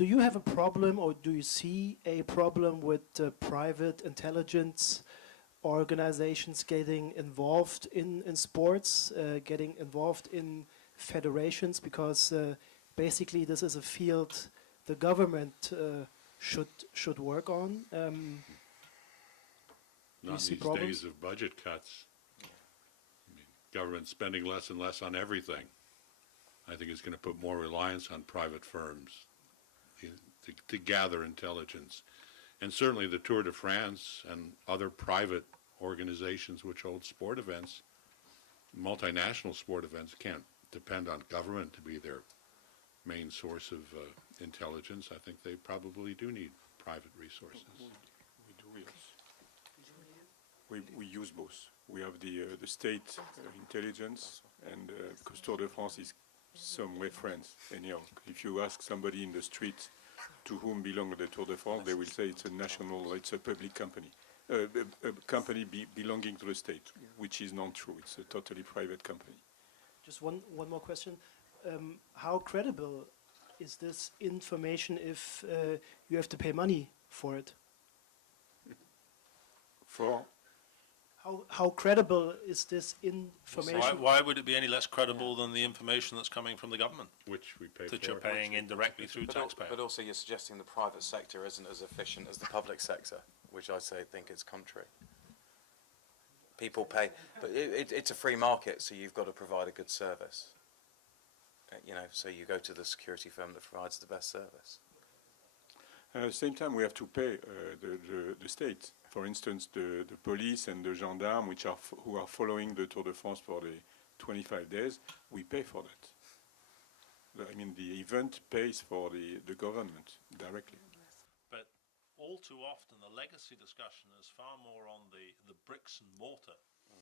do you have a problem, or do you see a problem with private intelligence organizations getting involved in sports, getting involved in federations? Because basically this is a field the government should work on. Not in these days of budget cuts. I mean, government spending less and less on everything. I think it's going to put more reliance on private firms to gather intelligence. And certainly the Tour de France and other private organizations which hold sport events, multinational sport events, can't depend on government to be their main source of intelligence. I think they probably do need private resources. We do, yes. We use both. We have the state intelligence, and because Tour de France is some way friends. Anyhow, if you ask somebody in the street to whom belong the Tour de France, they will say it's a national, it's a public company. A company belonging to the state, which is not true. It's a totally private company. Just one more question. How credible is this information if you have to pay money for it? For? How credible is this information? Why would it be any less credible than the information that's coming from the government? Which we pay that for. You're paying indirectly through taxpayers. But also you're suggesting the private sector isn't as efficient as the public sector, which I think is contrary. People pay, but it's a free market, so you've got to provide a good service. You know, so you go to the security firm that provides the best service. At the same time, we have to pay the state. For instance, the police and the gendarmes, who are following the Tour de France for the 25 days, we pay for that. I mean, the event pays for the government directly. But all too often, the legacy discussion is far more on the bricks and mortar